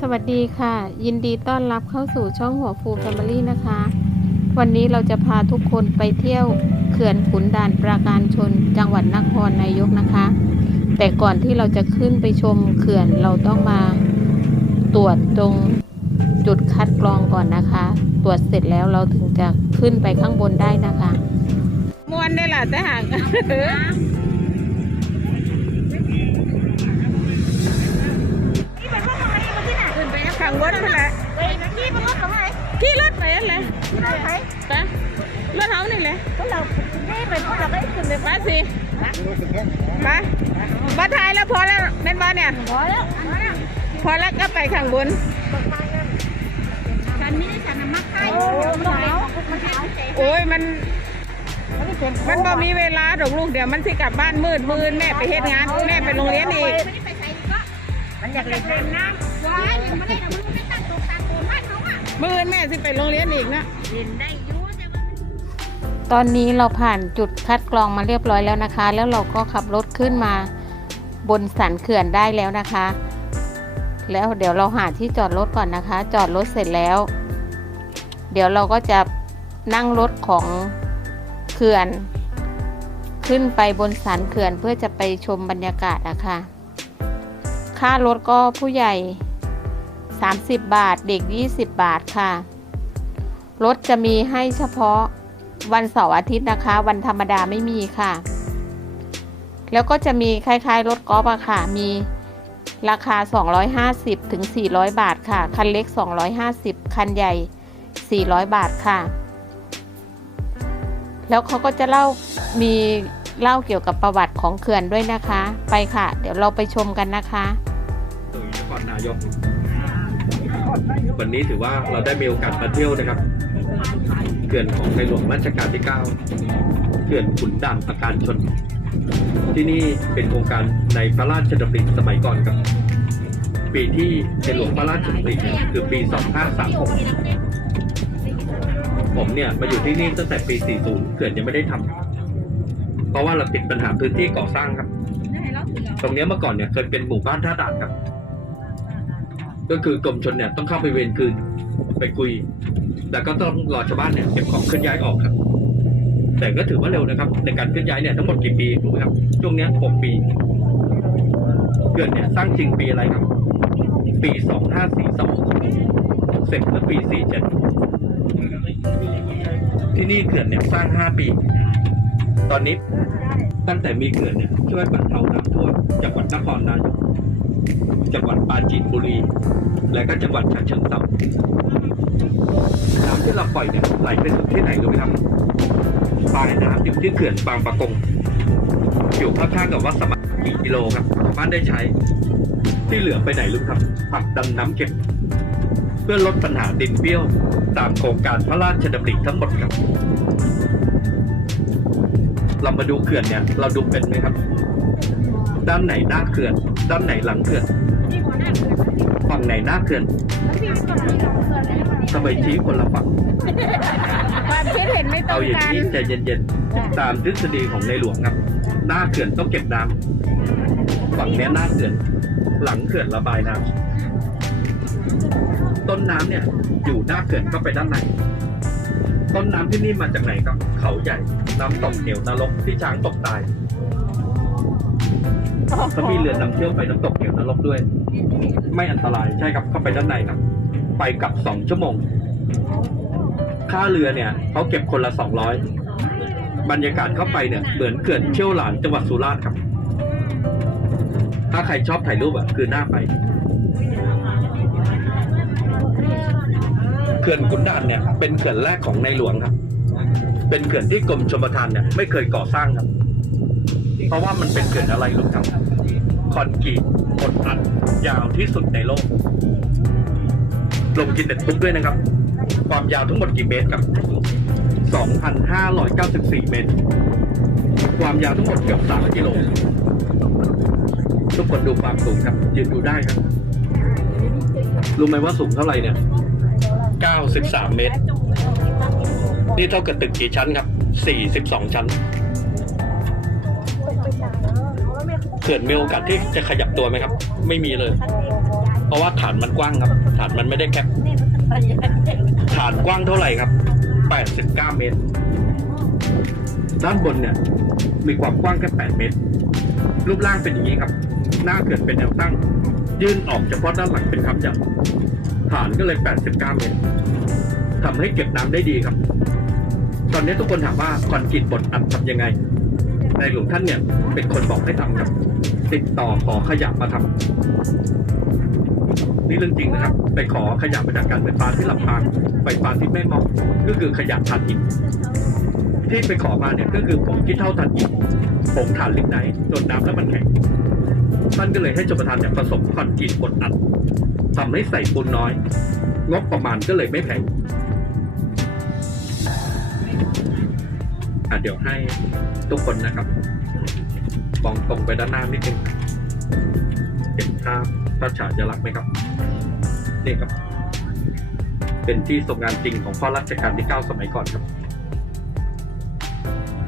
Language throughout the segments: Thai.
สวัสดีค่ะ ยินดีต้อนรับเข้าสู่ช่องหัวฟูแฟมิลี่นะคะ วันนี้เราจะพาทุกคนไปเที่ยวเขื่อนขุนด่านปราการชน จังหวัดนครนายกนะคะ แต่ก่อนที่เราจะขึ้นไปชมเขื่อนเราต้องมาตรวจตรงจุดคัดกรองก่อนนะคะ ตรวจเสร็จแล้วเราถึงจะขึ้นไปข้างบนได้นะคะ มวนได้ล่ะแต่หาก ยแล้วพอแล้วแม่นบ่เนี่ยพอแล้วพอแล้วพอแล้วก็ไปข้างบนฉันไม่ได้ฉันน่ะมักใครโอ้มันหนาวมันหนาวเจ๊โอ้ยมันมันไม่เป็นมันบ่มีเวลาดอกลูกเดี๋ยวมันสิกลับบ้านมืดมืดแม่ไปเฮ็ดงานแม่ไปโรงเรียนอีกไม่ได้ไปใส่ก็มันอยากเล่นน้ำว้ายยังไม่ได้ เขาอะมืดแม่สิไปโรงเรียนอีกนะเล่นได้ยู่แต่ว่าตอนนี้เราผ่านจุดคัดกรองมาเรียบร้อยแล้วนะคะ แล้วเราก็ขับรถขึ้นมาบนสันเขื่อนได้แล้วนะคะ แล้วเดี๋ยวเราหาที่จอดรถก่อนนะคะ จอดรถเสร็จแล้ว เดี๋ยวเราก็จะนั่งรถของเขื่อน ขึ้นไปบนสันเขื่อนเพื่อจะไปชมบรรยากาศนะคะค่ารถก็ผู้ใหญ่ 30 บาท เด็ก 20 บาทค่ะ รถจะมีให้เฉพาะวันเสาร์อาทิตย์นะคะ วันธรรมดาไม่มีค่ะ แล้วก็จะมีคล้ายๆ รถกอล์ฟอะค่ะ มีราคา 250ถึง400 บาทค่ะ คันเล็ก 250 คันใหญ่ 400 บาทค่ะ แล้วเขาก็จะเล่ามีเล่าเกี่ยวกับประวัติของเขื่อนด้วยนะคะ ไปค่ะ เดี๋ยวเราไปชมกันนะคะตุ๋ยนครนายก วันนี้ถือว่าเราได้มีโอกาสมาเที่ยวนะครับ เขื่อนของในหลวงรัชกาลที่ 9 เขื่อนขุนด่านประการชน ที่นี่เป็นโครงการในพระราชดำริสมัยก่อนครับ ปีที่ในหลวงพระราชดำริคือปี 2536 ผมเนี่ยมาอยู่ที่นี่ตั้งแต่ปี 40 เขื่อนยังไม่ได้ทำเพราะว่าเราติดปัญหาพื้นที่ก่อสร้างครับ ตรงนี้เมื่อก่อนเนี่ยเคยเป็นหมู่บ้านท่าด่านครับ ก็คือกรมชนเนี่ยต้องเข้าไปเวรคืนไปคุย แต่ก็ต้องรอชาวบ้านเนี่ยเก็บของเคลื่อนย้ายออกครับ แต่ก็ถือว่าเร็วนะครับ ในการเคลื่อนย้ายเนี่ยทั้งหมดกี่ปีรู้ไหมครับ ช่วงเนี้ยหกปีเขื่อนเนี่ยสร้างจริงปีอะไรครับ ปีสองห้าสี่สองเสร็จเมื่อปีสี่เจ็ดที่นี่เขื่อนเนี่ยสร้างห้าปี ตอนนี้ตั้งแต่มีเขื่อนเนี่ยช่วยบรรเทาน้ำท่วมจังหวัดนครนาย จังหวัดปราจีนบุรี และก็จังหวัดฉะเชิงเทราน้ำที่เราปล่อยเนี่ยไหลไปสู่ที่ไหนรู้ไหมครับปลายน้ำอยู่ที่เขื่อนบางปะกงอยู่ข้างๆกับวัดสมัครกี่กิโลครับบ้านได้ใช้ ที่เหลือไปไหนรู้ครับผักดันน้ำเก็บ เพื่อลดปัญหาดินเบี้ยว ตามโครงการพระราชดำริทั้งหมดครับ เรามาดูเขื่อนเนี่ย เราดูเป็นไหมครับ ด้านไหนหน้าเขื่อน ด้านไหนหลังเขื่อน ที่หัวหน้าเกิดฝั่งไหนหน้าเขื่อนแล้วพี่ก็ไม่ได้เกิดเลยทำไมชี้คนละฝั่ง ความคิดเห็นไม่ตรเอางอย่างกันนี้ใจเย็นๆ ตามทฤษฎีของในหลวงครับ หน้าเขื่อนต้องเก็บน้ำฝั่งเนี้ยหน้าเขื่อน หลังเขื่อนระบายน้ำต้นน้ำเนี่ย อยู่หน้าเขื่อนก็ไปด้านใน ต้นน้ำที่นี่มาจากไหนครับ เขาใหญ่ น้ำตกเหวนรกที่ช้างตกตาย เขามีเรือนนำเที่ยวไปน้ำตกเหวนรกด้วย ไม่อันตรายใช่ครับเข้าไปด้านในครับ ไปกลับสองชั่วโมง ค่าเรือเนี่ยเขาเก็บคนละสองร้อยบรรยากาศเข้าไปเนี่ยเหมือนเขื่อนเชี่ยวหลานจังหวัดสุราษฎร์ครับ ถ้าใครชอบถ่ายรูปอะคือหน้าไปเขื่อนขุนด่านเนี่ยเป็นเขื่อนแรกของในหลวงครับ เป็นเขื่อนที่กรมชลประทานเนี่ยไม่เคยก่อสร้างครับ เพราะว่ามันเป็นเขื่อนอะไรรู้ครับ คอนกรีตกดอัดยาวที่สุดในโลกลงกินเน็ตบุ๊กด้วยนะครับ ความยาวทั้งหมดกี่เมตรครับ 2,594 เมตร ความยาวทั้งหมดเกือบ 3 กิโล ทุกคนดูความสูงครับ ยืนดูได้ครับ รู้ไหมว่าสูงเท่าไหร่เนี่ย 93 เมตร นี่เท่ากับตึกกี่ชั้นครับ 42 ชั้น เขื่อนมีโอกาสที่จะขยับตัวไหมครับ ไม่มีเลย เพราะว่าฐานมันกว้างครับ ฐานมันไม่ได้แคบฐานกว้างเท่าไหร่ครับ89เมตร ด้านบนเนี่ย มีความกว้างแค่8เมตร รูปร่างเป็นอย่างนี้ครับ หน้าเกิดเป็นแนวตั้ง ยื่นออกเฉพาะด้านหลังเป็นคำหยับฐานก็เลย89เมตรทำให้เก็บน้ำได้ดีครับ ตอนนี้ทุกคนถามว่าคอนกรีตบดอัดทำยังไง ในหลวงท่านเนี่ย เป็นคนบอกให้ทำครับ ติดต่อขอขยะมาทำนี่เรื่องจริงนะครับ ไปขอขยะมาจากการไฟฟ้าที่ลำปางไฟฟ้าที่แม่มอกก็คือขยะถ่านหินที่ไปขอมาเนี่ยก็คือผงขี้เท่าถ่านหินผงถ่านลิกไนท์โดนน้ำแล้วมันแข็งท่านก็เลยให้ชมประทานเนี่ยผสมคอนกรีตบดอัดทำให้ใส่ปูนน้อย งบประมาณก็เลยไม่แพง เดี๋ยวให้ทุกคนนะครับมองตรงไปด้านหน้านิดนึงเห็นภาพพระฉายลักษณ์ไหมครับนี่ครับ เป็นที่ทรงงานจริงของพ่อรัชกาลที่เก้าสมัยก่อนครับ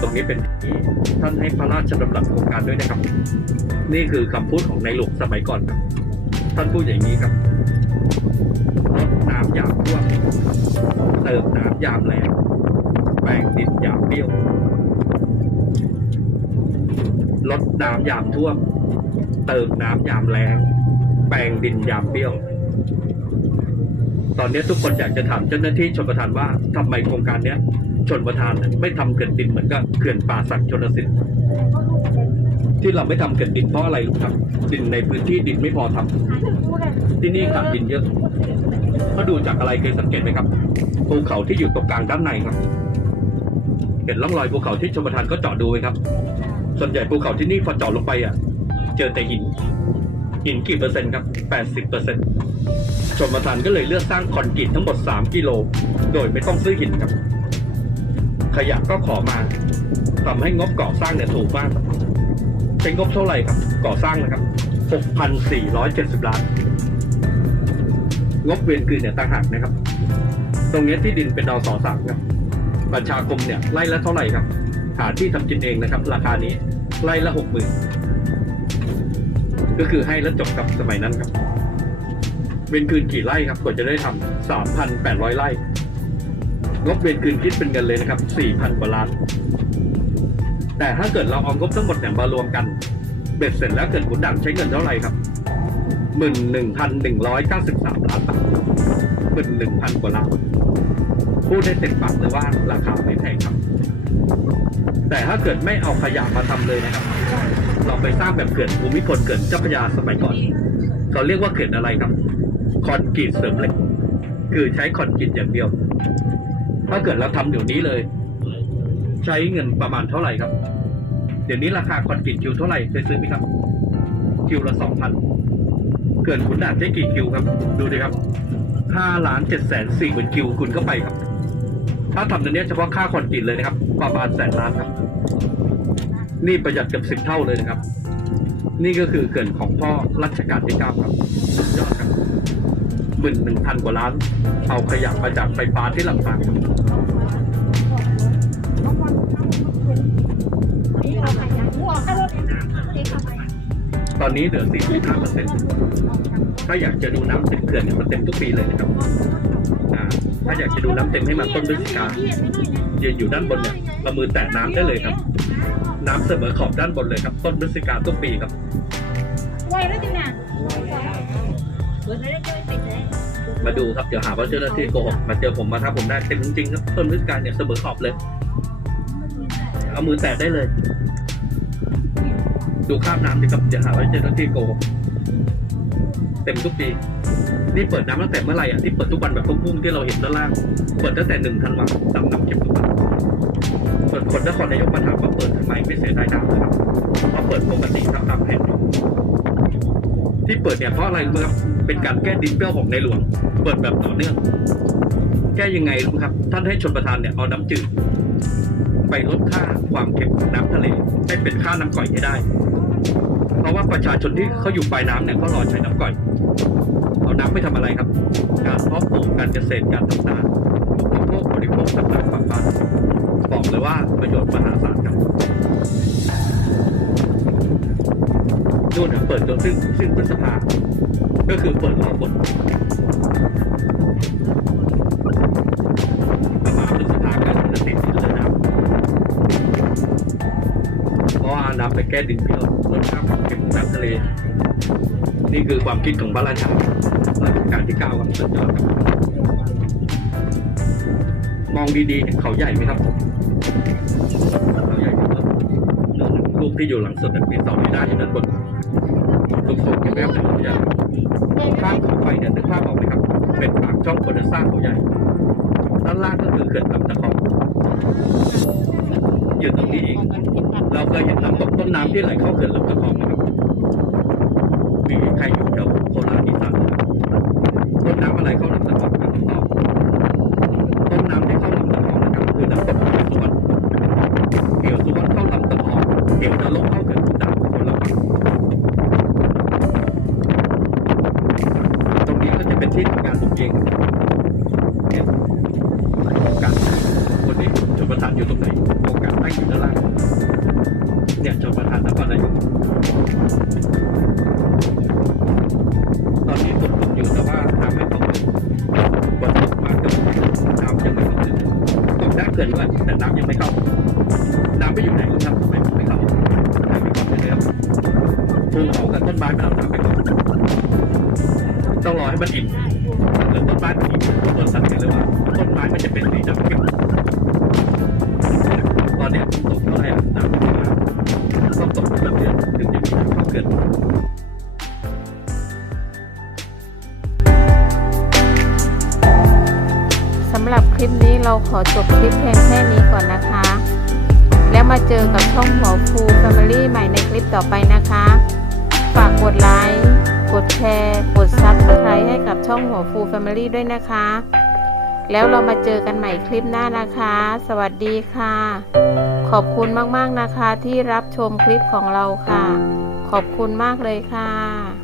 ตรงนี้เป็นที่ท่านให้พระราชดำรัสโครงการด้วยนะครับ นี่คือคำพูดของในหลวงสมัยก่อนครับ ท่านพูดอย่างนี้ครับน้ำยามท่วมเติมน้ำยามแรง แปลงดินยามเปรี้ยวลดน้ำยามท่วม เติมน้ำยามแรงแปลงดินยามเปรี้ยว ตอนนี้ทุกคนอยากจะถามเจ้าหน้าที่ชนประทานว่าทำไมโครงการเนี้ยชนประทานไม่ทำเขื่อนดินเหมือนกับเขื่อนป่าสักชนสิทธิ์ที่เราไม่ทำเขื่อนดินเพราะอะไรรู้ครับ ดินในพื้นที่ดินไม่พอทำที่นี่ขาดดินเยอะก็ดูจากอะไรเคยสังเกตไหมครับภูเขาที่อยู่ตรงกลางด้านในครับ เห็นร่องรอยภูเขาที่ชมประทานก็เจาะดูไหมครับ ส่วนใหญ่ภูเขาที่นี่พอเจาะลงไปอะ เจอแต่หิน หินกี่เปอร์เซ็นต์ครับแปดสิบเปอร์เซ็นต์ชมประทานก็เลยเลือกสร้างคอนกรีตทั้งหมดสามกิโล โดยไม่ต้องซื้อหินครับ ขยะก็ขอมาทำให้งบก่อสร้างเนี่ยถูกมาก เป็นงบเท่าไหร่ครับ ก่อสร้างนะครับ6,470ล้าน งบเวรคืนเนี่ยต่างหากนะครับ ตรงนี้ที่ดินเป็นดอสอสามครับ ประชาคมเนี่ยไล่ละเท่าไหร่ครับ หาที่ทำกินเองนะครับ ราคานี้ไล่ละหกหมื่นก็คือให้แล้วจบกับสมัยนั้นครับเวรคืนกี่ไร่ครับกว่าจะได้ทำสามพันแปดร้อยไร่งบเวรคืนคิดเป็นเงินเลยนะครับ 4,000 กว่าล้าน แต่ถ้าเกิดเราเอางบทั้งหมดเนี่ยมารวมกัน เบ็ดเสร็จแล้วเกิดขุนด่างใช้เงินเท่าไหร่ครับหมื่นหนึ่งพันหนึ่งร้อยเก้าสิบสามล้านบาทหมื่นหนึ่งพันกว่าล้าน พูดได้เต็มปากเลยว่าราคาไม่แพงครับ แต่ถ้าเกิดไม่เอาขยะมาทำเลยนะครับ เราไปสร้างแบบเขื่อนภูมิพลเขื่อนเจ้าพยาสมัยก่อนเขาเรียกว่าเขื่อะไรครับคอนกรีตเสริมเหล็กคือใช้คอนกรีตอย่างเดียว ถ้าเกิดเราทำเดี๋ยวนี้เลย ใช้เงินประมาณเท่าไหร่ครับ เดี๋ยวนี้ราคาคอนกรีตคิวเท่าไหร่เคยซื้อไหมครับ คิวละสองพันเกินคุณด่านใช้กี่คิวครับ ดูดิครับห้าล้านเจ็ดแสนสี่หมื่นคิวคุณก็ไปครับ ถ้าทำตรงนี้เฉพาะค่าคอนกรีตเลยนะครับ ประมาณแสนล้านครับ นี่ประหยัดเกือบสิบเท่าเลยนะครับ นี่ก็คือเกินของพ่อรัชกาลที่เก้าครับสุดยอดครับหมื่นหนึ่งพันกว่าล้าน เอาขยะมาจากไฟฟ้าที่ลำปางตอนนี้เหลือ45เปอร์เซ็นต์ถ้าอยากจะดูน้ำเต็มเขื่อนเนี่ยมันเต็มทุกปีเลยนะครับ อ่า ถ้าอยากจะดูน้ำเต็มให้มันต้นพฤศจิกายืนอยู่ด้านบนเนี่ยเรามือแตะน้ำได้เลยครับ น้ำเสมอขอบด้านบนเลยครับ ต้นพฤศจิกาทุกปีครับ ไวแล้วจริงน่ะเปิดเลยได้เจอติดเลยมาดูครับเดี๋ยวหาว่าเจ้าหน้าที่โกหกมาเจอผมมาถ้าผมได้เต็มจริงๆครับต้นพฤศจิกาเนี่ยเสมอขอบเลย เอามือแตะได้เลย ดูคราบน้ำดิครับเดี๋ยวหาว่าเจ้าหน้าที่โกหกเต็มทุกปี นี่เปิดน้ำตั้งแต่เมื่อไหร่อะที่เปิดทุกวันแบบพุ่งๆที่เราเห็นด้านล่าง เปิดตั้งแต่หนึ่งธันวาคมตามน้ำเก็บทุกวันเปิดคนนครนายกมาถามว่าเปิดทำไมไม่เสียดายน้ำนะครับเพราะเปิดปกติครับตามแผนอยู่ที่เปิดเนี่ยเพราะอะไรรู้ไหมครับเป็นการแก้ดินเปรี้ยวของในหลวง เปิดแบบต่อเนื่อง แก้ยังไงรู้ไหมครับ ท่านให้ชนประทานเนี่ยเอาน้ำจืดไปลดค่าความเค็มของน้ำทะเลให้เป็นค่าน้ำก่อยให้ได้ เพราะว่าประชาชนที่เขาอยู่ปลายน้ำเนี่ยเขารอใช้น้ำก่อย เอาน้ำไปทำอะไรครับ การเพาะปลูกการเกษตรการทำนาอุปโภคบริโภคต่างๆบางบ้านบอกเลยว่าประโยชน์มหาศาลครับนู่นนะเปิดตัวซึ่งซึ่งพฤษภาก็คือฝนรอฝนประมาณพฤษภาคมจะติดดินเลยนะเพราะว่าน้ำไปแก้ดินเดียวลดน้ำเก็บน้ำทะเล นี่คือความคิดของพระราชารัชกาลที่เก้าครับสุดยอดมองดีๆ เขาใหญ่ไหมครับ เขาใหญ่ครับรูปที่อยู่หลังสุดเป็นเสาลีด้านอยู่ด้านบนลูกศรเก็บแวบเขาใหญ่ข้างเขาไปเนี่ยนึกภาพออกไหมครับ เป็นปากช่องโคเนซ่าเขาใหญ่ ด้านล่างก็คือเขื่อนลำตะคองอยู่ตรงนี้อีกเราเคยเห็นน้ำตกต้นน้ำที่ไหลเข้าเขื่อนลำตะคองไหมครับ มีใครอยู่แถวโคราชอีสานไหมครับต้นน้ำอะไรเข้าลำตะคองครับตอบต้นน้ำที่เข้าลำตะคองนะครับคือน้ำตกเกี่ยวสุวรรณเกี่ยวสุวรรณเข้าลำตะคองเกี่ยวนรกเข้าเขื่อนขุนด่านคนละฝั่งตรงนี้ก็จะเป็นที่ทำงานผมเองเนี่ยการคนนี้ชนประธานอยู่ตรงไหน ต้องรอให้มันอิ่มถ้าเกิดต้นไม้มันอิ่มต้นสันกันเลยว่าต้นไม้มันจะเป็นสีดำเข้มตอนนี้ยตกเท่าไหร่อะน้ำมาต้องตกเป็นเดือนถึงจะมีน้ำเข้าเกินสำหรับคลิปนี้เราขอจบคลิปเพียงแค่นี้ก่อนนะคะ แล้วมาเจอกับช่องหัวฟู Family ใหม่ในคลิปต่อไปนะคะ ฝากกดไลค์ กดแชร์ กดซับสไครต์ให้กับช่องหัวฟูแฟมิลี่ด้วยนะคะ แล้วเรามาเจอกันใหม่คลิปหน้านะคะ สวัสดีค่ะ ขอบคุณมากๆนะคะที่รับชมคลิปของเราค่ะ ขอบคุณมากเลยค่ะ